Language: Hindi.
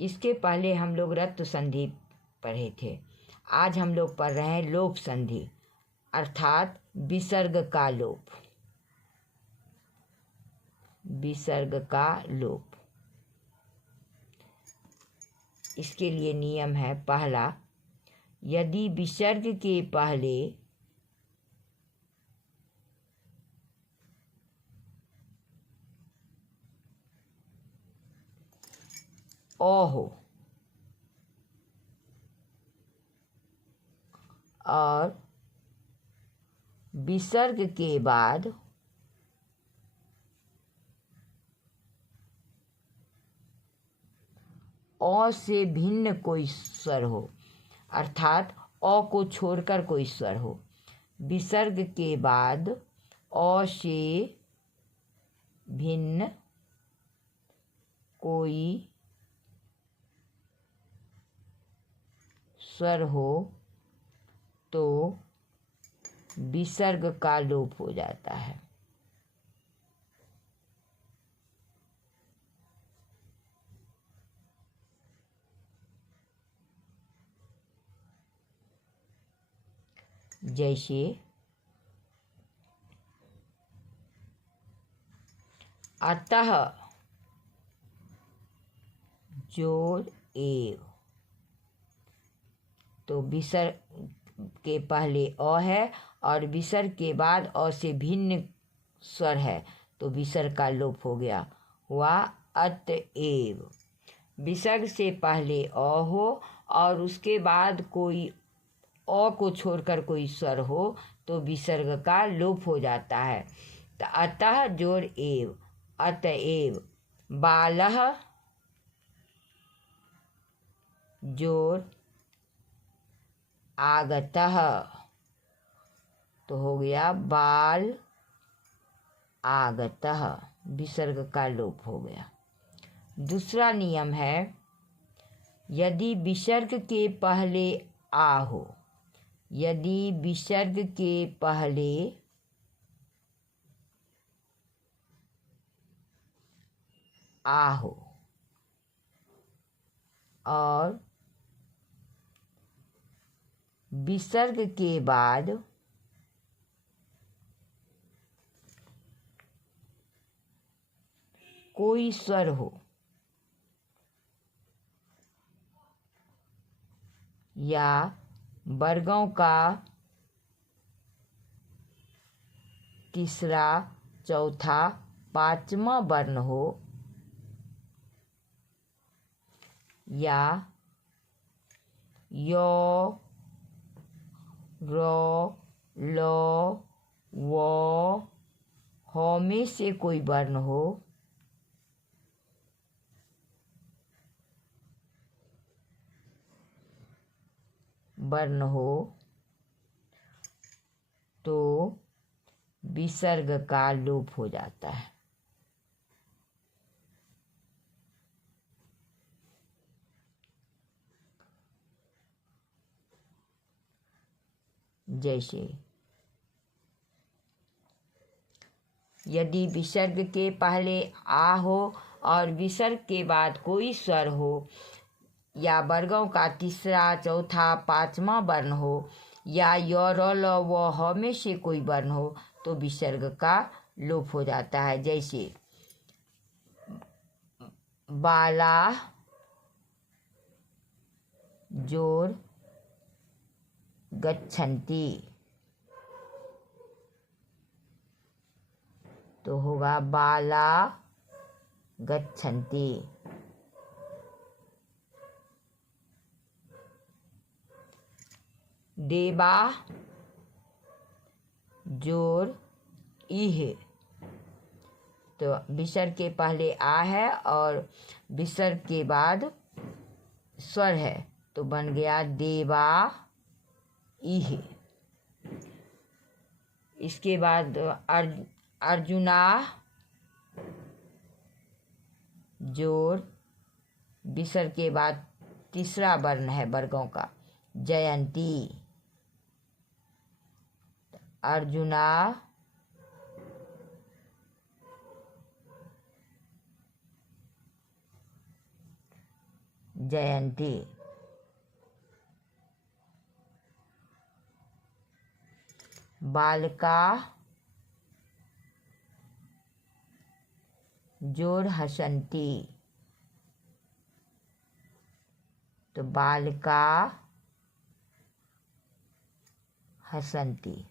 इसके पहले हम लोग रत्व संधि पढ़े थे। आज हम लोग पढ़ रहे हैं लोप संधि, अर्थात विसर्ग का लोप। विसर्ग का लोप। इसके लिए नियम है, पहला, यदि विसर्ग के पहले अ हो और विसर्ग के बाद अ से भिन्न कोई स्वर हो, अर्थात अ को छोड़कर कोई स्वर हो। विसर्ग के बाद अ से भिन्न कोई स्वर हो तो विसर्ग का लोप हो जाता है। जैसे अतः जोड़ एव, तो विसर्ग के पहले अ है और विसर्ग के बाद अ से भिन्न स्वर है तो विसर्ग का लोप हो गया, हुआ अतएव। विसर्ग से पहले अ हो और उसके बाद कोई अ को छोड़कर कोई स्वर हो तो विसर्ग का लोप हो जाता है। तो अतः जोड़ एव, अतएव। बालः जोड़ आगतः, तो हो गया बाल आगतः, विसर्ग का लोप हो गया। दूसरा नियम है, यदि विसर्ग के पहले आ हो, यदि विसर्ग के पहले आ हो और विसर्ग के बाद कोई स्वर हो या वर्गों का तीसरा, चौथा, पांचवा वर्ण हो या यो, रो, लो, वो, हो में से कोई वर्ण हो तो विसर्ग का लोप हो जाता है। जैसे यदि विसर्ग के पहले आ हो और विसर्ग के बाद कोई स्वर हो या वर्गों का तीसरा, चौथा, पांचवा वर्ण हो या य, र, ल, व, ह में से कोई वर्ण हो तो विसर्ग का लोप हो जाता है। जैसे बाला जोड़ गच्छन्ति, तो होगा बाला गच्छन्ति। देवा जोड़ इह, तो विसर्ग के पहले आ है और विसर्ग के बाद स्वर है तो बन गया देवा इह। इसके बाद अर्जुना जोड़ विसर्ग के बाद तीसरा वर्ण है वर्गों का, जयंती। अर्जुना जयन्ती। बालका जोड़ हसन्ति, तो बालका हसन्ति।